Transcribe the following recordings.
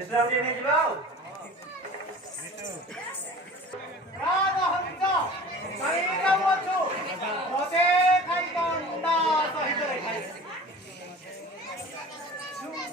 विश्राम नहीं जाओ राजा हंस कहीं जाऊ अछु मते खाई अंडा सहित रे खाई सुना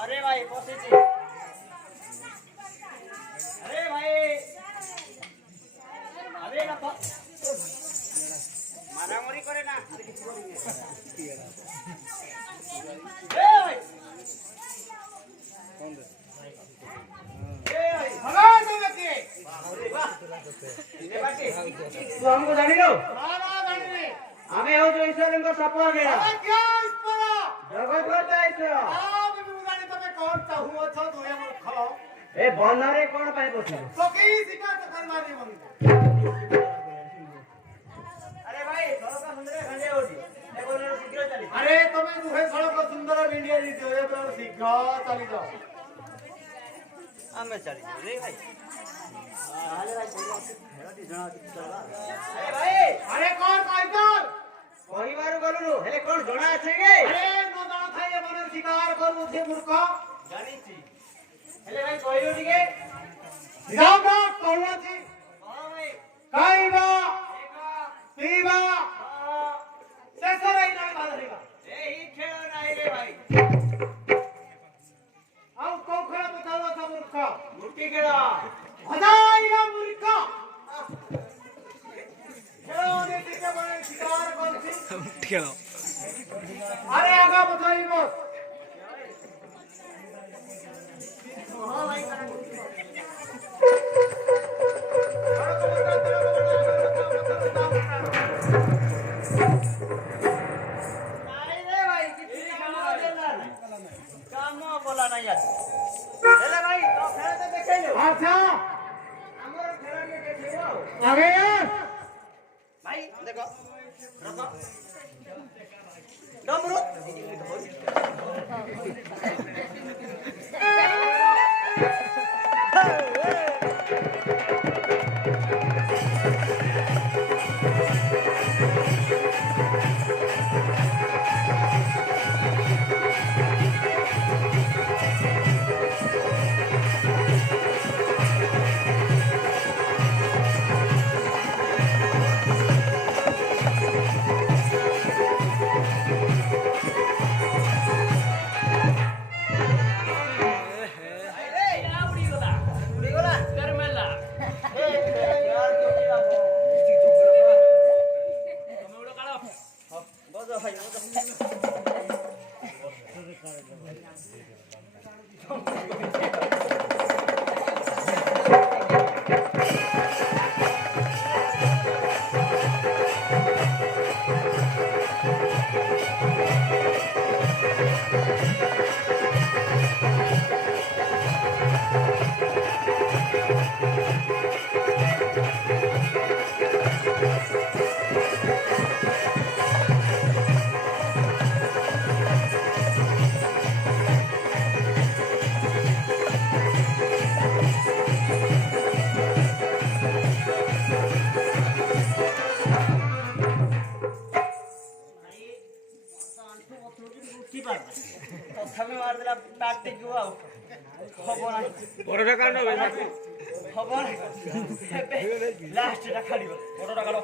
अरे भाई पहुंचे अरे भाई अरे ना मारामारी करे ना हमको जानी लो हमें हो जो ईश्वर को सपना गया क्या ईश्वर जगत को चाहिए आप भी बुलाने तो मैं कौन सा हूँ अच्छा तो ये मूर्ख ए ବନରେ କଣ ପାଇଁ ବସିଲ? ସଖୀ ଶିକାର କରବାନି ମନ ଆରେ ଭାଇ ସଡ଼କ ସୁନ୍ଦର ଖଣ୍ଡିଆ ହଉଛି ଏ ବନରେ ଶୀଘ୍ର ଚାଲି ଆରେ ତମେ ଦୁହେଁ ସଡ଼କ ସୁନ୍ଦର ଭିଣ୍ଡିଆ ଦେଇଥିବ ଏ ବର ଶୀଘ୍ର ଚାଲି ଯାଅ ଆମେ ଚାଲିଯିବୁ ରେ ଭାଇ ତାହେଲେ ଭାଇ ଖେଳଟି ଜଣା ଅଛି ଚଳବା ଆରେ ଭାଇ ଆରେ କଣ କାଇଦର କହିବାରୁ ଗଲୁନୁ ହେଲେ କଣ ଜଣା ଅଛି କି? ଆରେ ନ ଜଣା ଥାଏ ଏ ବର ଶିକାର କରୁ ସେ ମୂର୍ଖ ଜାଣିଛି ହେଲେ ଭାଇ କହିଲୁ ଟିକେ ଯାଅ ନା କଣ ଅଛି ହଁ ଭାଇ ଖାଇବା ଏକ ପିଇବା ଶେଷରେ ଇନା ବାହାରିବା ଏହି ଖେଳ ନାହିଁ ରେ ଭାଇ ଆଉ କୋଉ ଖେଳ ତ ଚାଲୁଛ ମୂର୍ଖ ମୁଠି ଖେଳ ହଜାଇଲା ମୂର୍ଖ ଖେଳ ଦେଖିତେ ବଳେ ଶିକାର କରୁଛି ଖେଳ ଆରେ ଆଗା ବସାଇବ ହଁ ଭାଇ ନାଇଁ ରେ ଭାଇ କିଛି କାମ ଦେଲା ନାହିଁ କାମ କଲା ନାହିଁ ଆଜି ହେଲେ ଭାଇ ତ ଖେଳ ତ ଦେଖେଇଲୁ ଆଚ୍ଛା ଆମର ଖେଳ ଟିକେ ଦେଖେଇବ ଆଉ ଆଗେ ଭାଇ ଦେଖ ରଖ ଡମରୁ ତଥାପି ମାରିଦେଲା ପ୍ୟାଟିକୁ ଆଉ ହବ ନାହିଁ ବଡଟା କାଢ ଭାଇ ହବ ନାହିଁ ଲାଷ୍ଟଟା ଖାଡ଼ିବ ବଡ଼ଟା କାଢ଼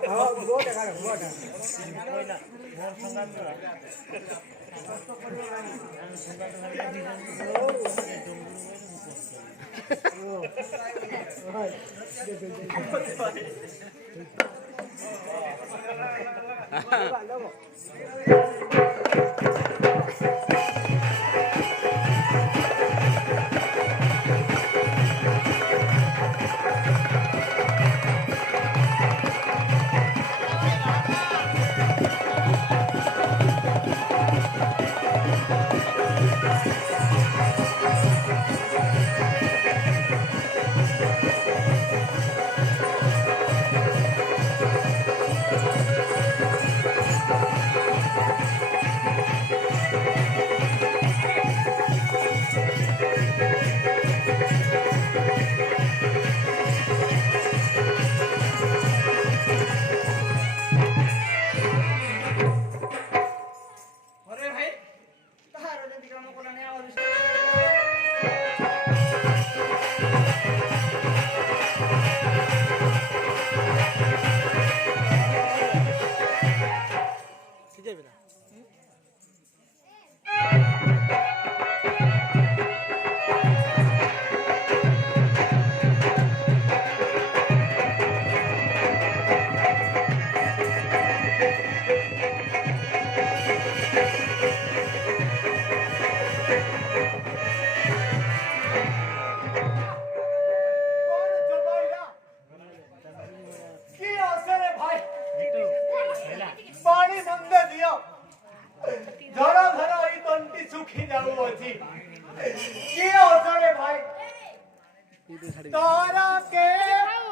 तोरा के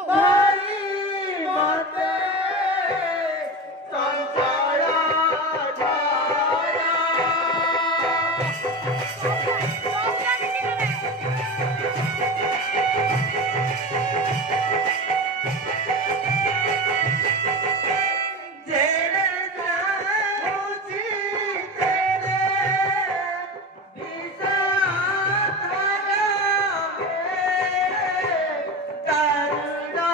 भाई माते कंचाया जाया जेरे जाऊची तेरे दिशा करुणा